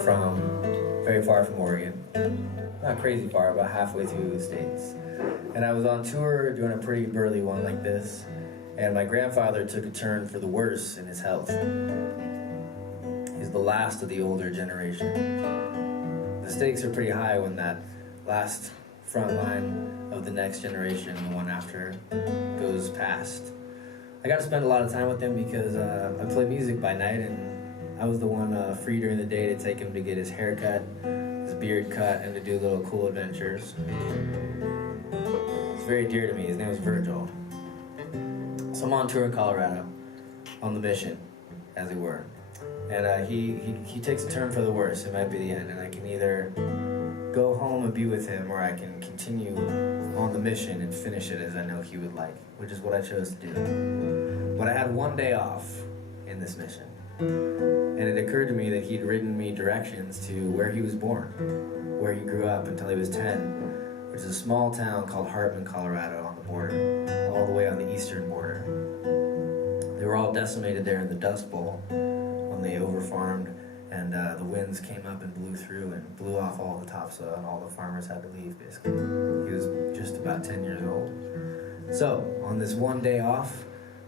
from very far from Oregon. Not crazy far, about halfway through the States. And I was on tour doing a pretty burly one like this, and my grandfather took a turn for the worse in his health. He's the last of the older generation. The stakes are pretty high when that last front line of the next generation, the one after, goes past. I got to spend a lot of time with him because I play music by night, and I was the one free during the day to take him to get his hair cut, his beard cut, and to do little cool adventures. It's very dear to me. His name was Virgil. So I'm on tour in Colorado, on the mission, as it were. And he takes a turn for the worse. It might be the end, and I can either go home and be with him, or I can continue on the mission and finish it as I know he would like, which is what I chose to do. But I had one day off in this mission, and it occurred to me that he'd written me directions to where he was born, where he grew up until he was 10, which is a small town called Hartman, Colorado, on the border, all the way on the eastern border. They were all decimated there in the Dust Bowl when they overfarmed, and the winds came up and blew through and blew off all the topsoil, and all the farmers had to leave, basically. He was just about 10 years old. So, on this one day off,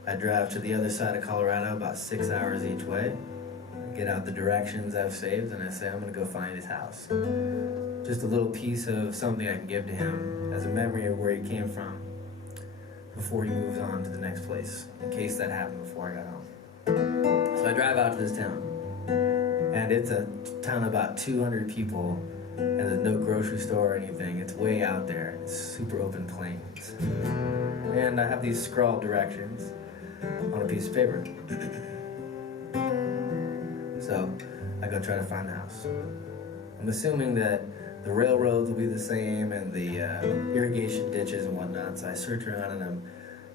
I drive to the other side of Colorado, about 6 hours each way, get out the directions I've saved, and I say I'm going to go find his house. Just a little piece of something I can give to him as a memory of where he came from before he moves on to the next place, in case that happened before I got home. So I drive out to this town, and it's a town of about 200 people, and there's no grocery store or anything. It's way out there. It's super open plains. And I have these scrawled directions on a piece of paper. So I go try to find the house. I'm assuming that the railroads will be the same and the irrigation ditches and whatnot, so I search around and I'm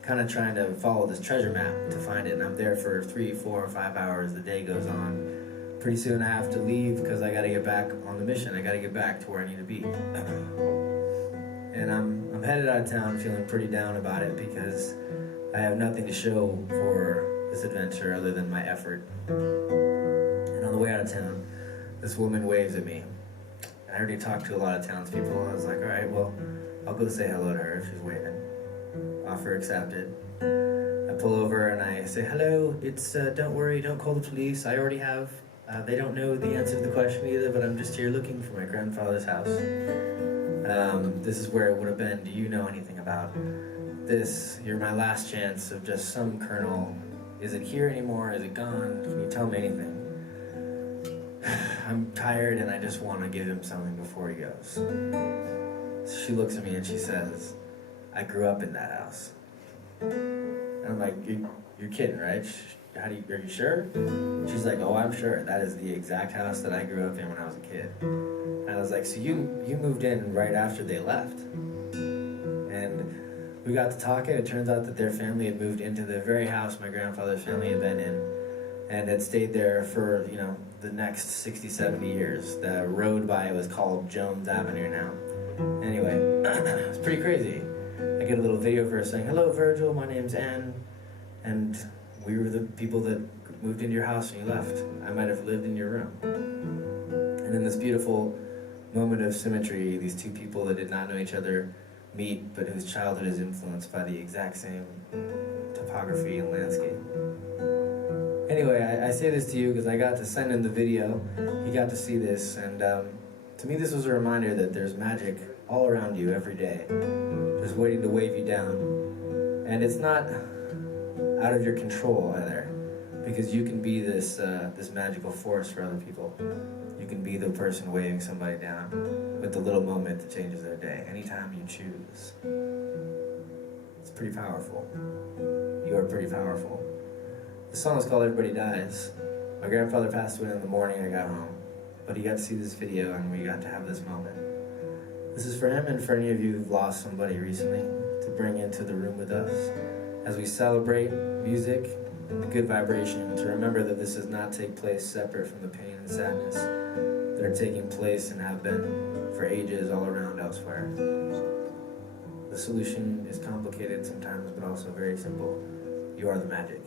kind of trying to follow this treasure map to find it, and I'm there for 3, 4, or 5 hours. The day goes on. Pretty soon I have to leave because I got to get back on the mission. I got to get back to where I need to be. And I'm headed out of town feeling pretty down about it because I have nothing to show for this adventure other than my effort. And on the way out of town, this woman waves at me. I already talked to a lot of townspeople. I was like, all right, well, I'll go say hello to her if she's waving. Offer accepted. I pull over and I say, hello, it's, don't worry, don't call the police. I already have. They don't know the answer to the question either, but I'm just here looking for my grandfather's house. This is where it would have been. Do you know anything about this? You're my last chance of just some kernel. Is it here anymore? Is it gone? Can you tell me anything? I'm tired and I just want to give him something before he goes. So she looks at me and she says, I grew up in that house. And I'm like, you're kidding, right? Are you sure? She's like, oh, I'm sure. That is the exact house that I grew up in when I was a kid. And I was like, so you moved in right after they left? And we got to talking. It turns out that their family had moved into the very house my grandfather's family had been in, and had stayed there for, the next 60, 70 years. The road by it was called Jones Avenue now. Anyway, it's pretty crazy. I get a little video of her saying, hello, Virgil, my name's Ann, and we were the people that moved into your house when you left. I might have lived in your room. And in this beautiful moment of symmetry, these two people that did not know each other meet, but whose childhood is influenced by the exact same topography and landscape. Anyway, I say this to you because I got to send him the video. He got to see this, and to me this was a reminder that there's magic all around you every day, just waiting to wave you down. And it's not out of your control either, because you can be this this magical force for other people. You can be the person waving somebody down with the little moment that changes their day, anytime you choose. It's pretty powerful. You are pretty powerful. The song is called Everybody Dies. My grandfather passed away in the morning I got home, but he got to see this video and we got to have this moment. This is for him and for any of you who've lost somebody recently, to bring into the room with us as we celebrate music and the good vibration, to remember that this does not take place separate from the pain and sadness that are taking place and have been for ages all around elsewhere. The solution is complicated sometimes, but also very simple. You are the magic.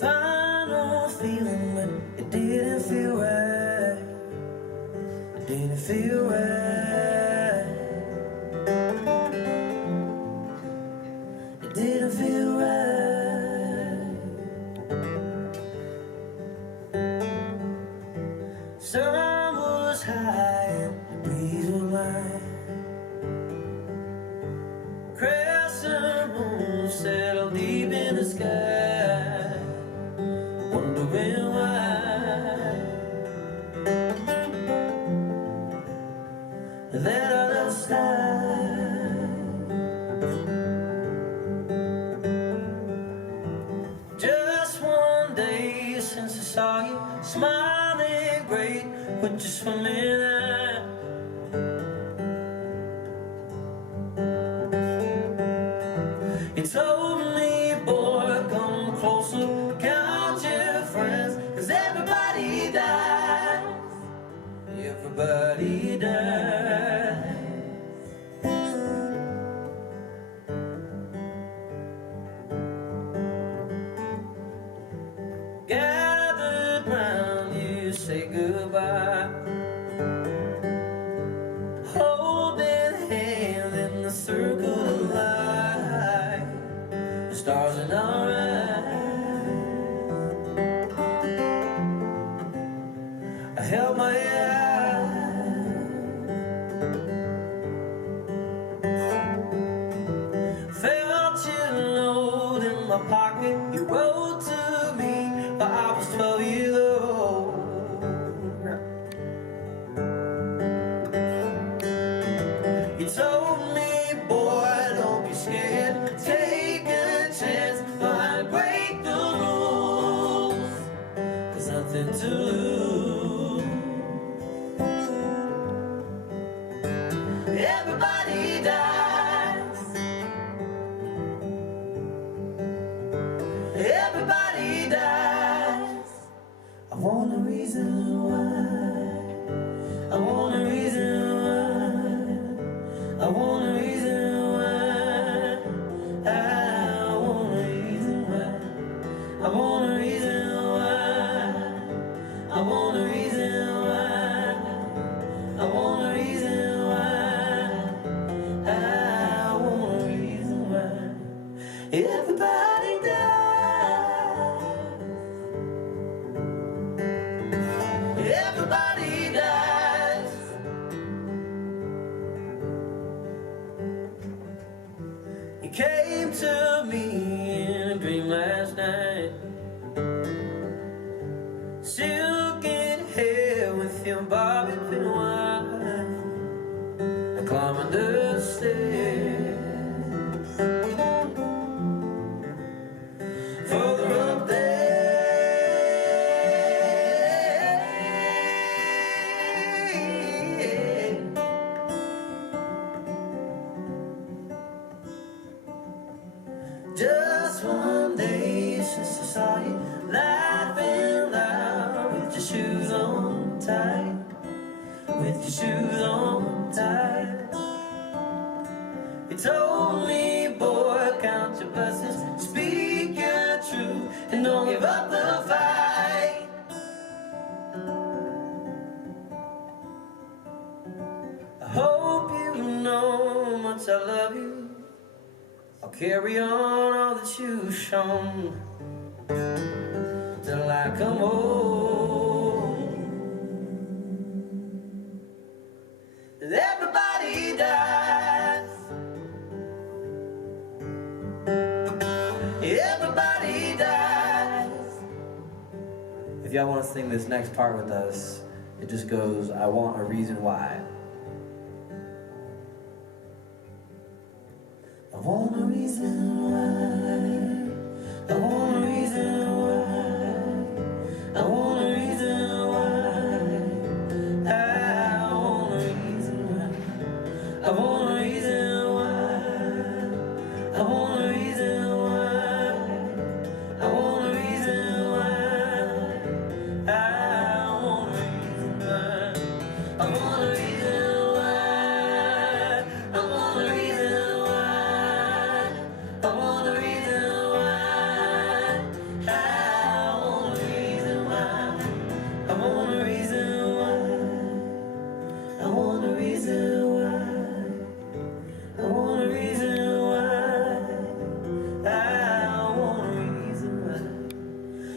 final feeling, but it didn't feel right. It didn't feel right. It didn't feel right. Sun was high and the breeze was light. Crescent moon settled deep in the sky, wondering why. Let our love slide. Just one day since I saw you smiling great with your swimming eye. You told me, boy, come closer, count your friends, 'cause everybody dies. Everybody dies. Gathered round you, say goodbye, holding hands in the circle of light, the stars in our eyes. I held my eyes, felt your note in my pocket. You wrote to me while I was 12 years old. You told me, boy, don't be scared, take a chance, might break the rules, there's nothing to lose. Everybody dies. Everybody dies. I want a reason why. I want a reason why. I want a reason why. I want a reason why. I want a reason why. I want a reason why. I want a reason why. I want a reason why. Everybody dies. Everybody dies. You came to me in a dream last night, silken hair with your bobby pin wine. I climbed the stairs, further up there. Just one day since I saw you laughing loud with your shoes on tight, with your shoes on tight. You told me, boy, count your blessings, speak your truth, and don't give up the fight. I hope you know how much I love you. I'll carry on all that you've shown till I come home. Everybody dies. Everybody dies. If y'all want to sing this next part with us, it just goes, I want a reason why. I want a reason why. I want a reason why. I want a reason why. I want a reason why. I want a reason why. I want a reason why. I want a reason why. I want a reason why. I want a reason.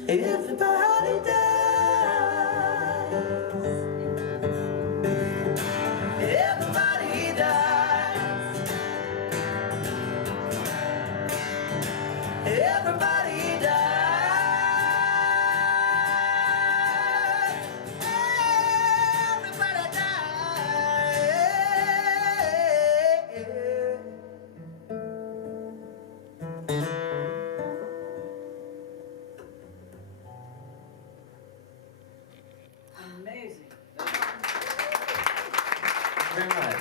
Everybody dies. Everybody dies. Everybody dies. Everybody dies. Amazing. Very much.